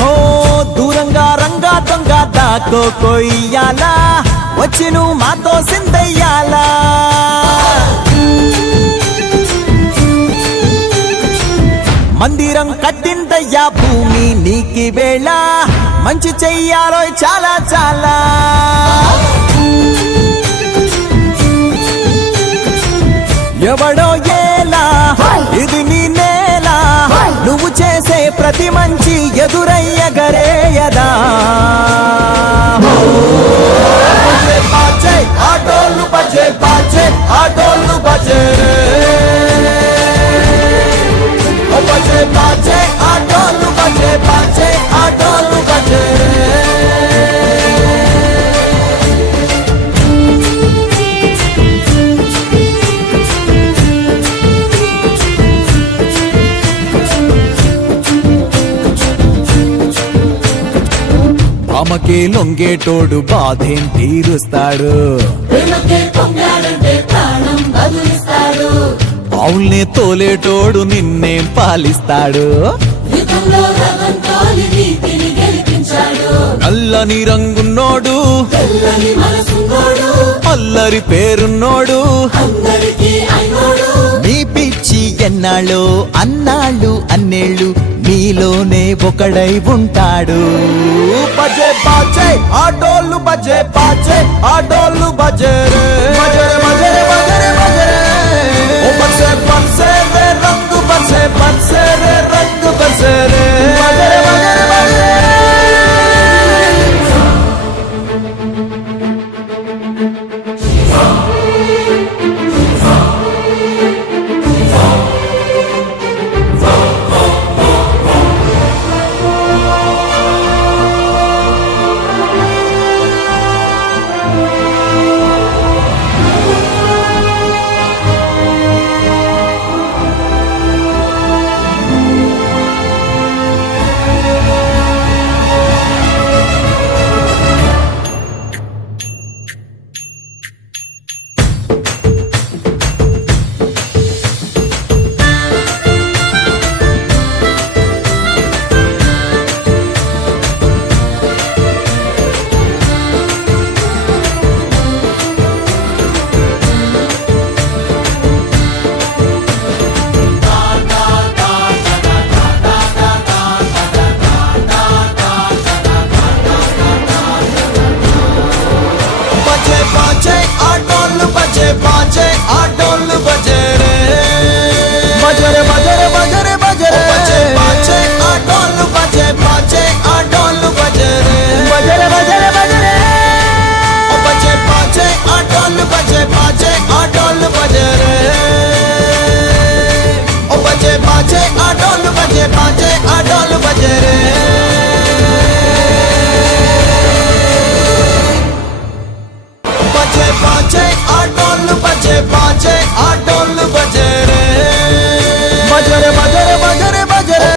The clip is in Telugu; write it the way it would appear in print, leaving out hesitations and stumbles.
హో దూరంగా రంగా దొంగ దాకో కొయ్యాలా వచ్చి నువ్వు మాతో సిందయ్యాలా మందిరం కట్టిందయ్యా భూమి నీకి వేళ మంచి చెయ్యాలో చాలా చాలా ఎవడో ఏలా ఇది నీ నేల నువ్వు చేసే ప్రతి మంచి ఎదురయ్యగరేయదా ఆటోలు బజే బాజే ఆటోలు బజే బజే బాజే ఆటోలు బజే బాజే ఆటోలు బజే అమ్మకే లొంగేటోడు బాధేం తీరుస్తాడు అవుల్నే తోలేటోడు నిన్నేం పాలిస్తాడు నల్లని రంగున్నోడు అల్లరి పేరున్నోడు నీ పిచ్చి ఎన్నాళ్ళు అన్నాళ్ళు అన్నేళ్ళు నీలోనే ఒకడై ఉంటాడు బజే బాజే ఆటోలు బజే బాజే ఆటోలు బజే బజే బజే బజే బజే బజే రంగు బజే బజే